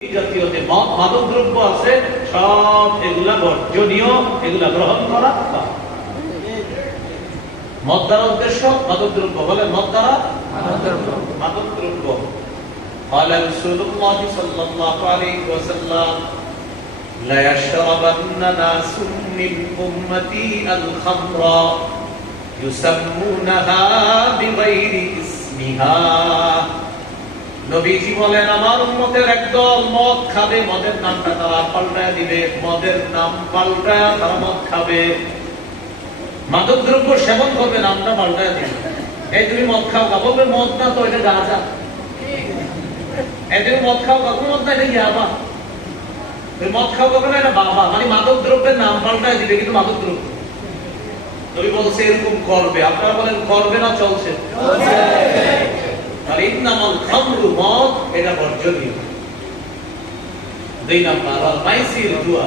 জাতীয়তে মাদকদ্রব্য আছে, সব এগুলা বর্জনীয়, এগুলা গ্রহণ করা। মদ দ্বারা উদ্দেশ্য মাদকদ্রব্য, বলে মদ দ্বারা মাদকদ্রব্য। قال رسول الله صلى الله عليه وسلم لا يشربن ناس من أمتي الخمر يسمونها بغير اسمها। নবীজি বলেন, আমার উম্মতের একদল মদ খাবে, মদের নামটা তারা পাল্টায় দিবে, মদের নাম পাল্টায় তারা মদ খাবে, মাদক দ্রব্য সেবন করবে, নামটা পাল্টায় দিবে। এই তুমি মদ খাও, বলবে মদ না তো, এটা গাঁজা। এই তুমি মদ খাও, মদ না, এটা ইয়াবা। তুমি মদ খাও কখনো, এটা বাবা। মানে মাদক দ্রব্যের নাম পাল্টায় দিবে, কিন্তু মাদক দ্রব্য। নবী বলছে এরকম করবে। আপনারা বলেন করবে না চলছে? এটা বর্জনীয়। 2 নাম্বার মাইসির, জুয়া।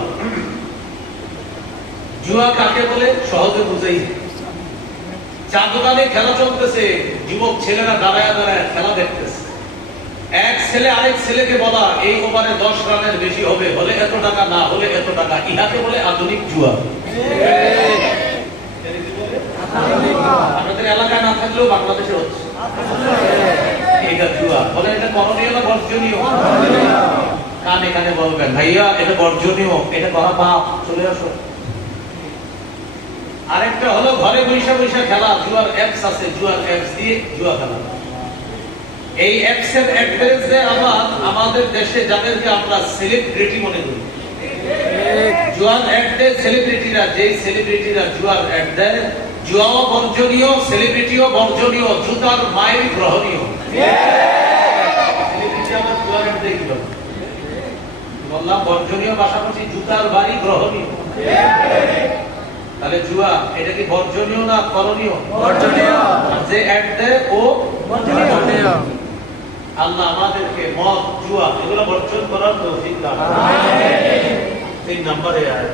জুয়া কাকে বলে সহজে বুঝাই। চা দোকানে খেলা চলতেছে, যুবক ছেলেরা দাঁড়ায় দাঁড়ায় খেলা দেখতেছে। এক ছেলে আরেক ছেলেকে বলা, এই ওভারে 10 রানের বেশি হবে, হলে এত টাকা, না হলে এত টাকা। ইহাকে বলে আধুনিক জুয়া। আমাদের এলাকায় না থাকলেও বাংলাদেশে হচ্ছে। এটা জুয়া। বলে এটা করণীয় না বর্জনীয়? কানে কানে বলবেন, ভাইয়া এটা বর্জনীয়, এটা করা পাপ, চলে আসো। আরেকটা হলো ঘরে বৈশা বৈশা খেলা, জুয়ার অ্যাপস আছে, জুয়ার অ্যাপস দিয়ে জুয়া খেলা। এই অ্যাপস এর অ্যাডভারেজ দেয় আমাদের দেশে যাদেরকে আমরা সেলিব্রিটি মনে করি। জুয়ার অ্যাড দেয় সেলিব্রিটিরা। যেই সেলিব্রিটিরা জুয়ার অ্যাড দেয়, জুয়াও বর্জনীয়, সেলিব্রিটিও বর্জনীয়, জুতার মাইল গ্রহণীয়। সেলিব্রিটি আবার জুয়ার অ্যাড দেয়, বললাম বর্জনীয়, পাশাপাশি জুতার বাড়ি গ্রহণীয়। তাহলে জুয়া এটা কি বর্জনীয় না করণীয়? বর্জনীয়। যে অ্যাড দেয় ও বর্জনীয়। আল্লাহ আমাদেরকে মদ, জুয়া এগুলো বর্জন করার তৌফিক দান করুন। আমিন। 3 নম্বরে আয়াত,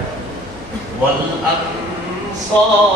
ওয়াল আনসার।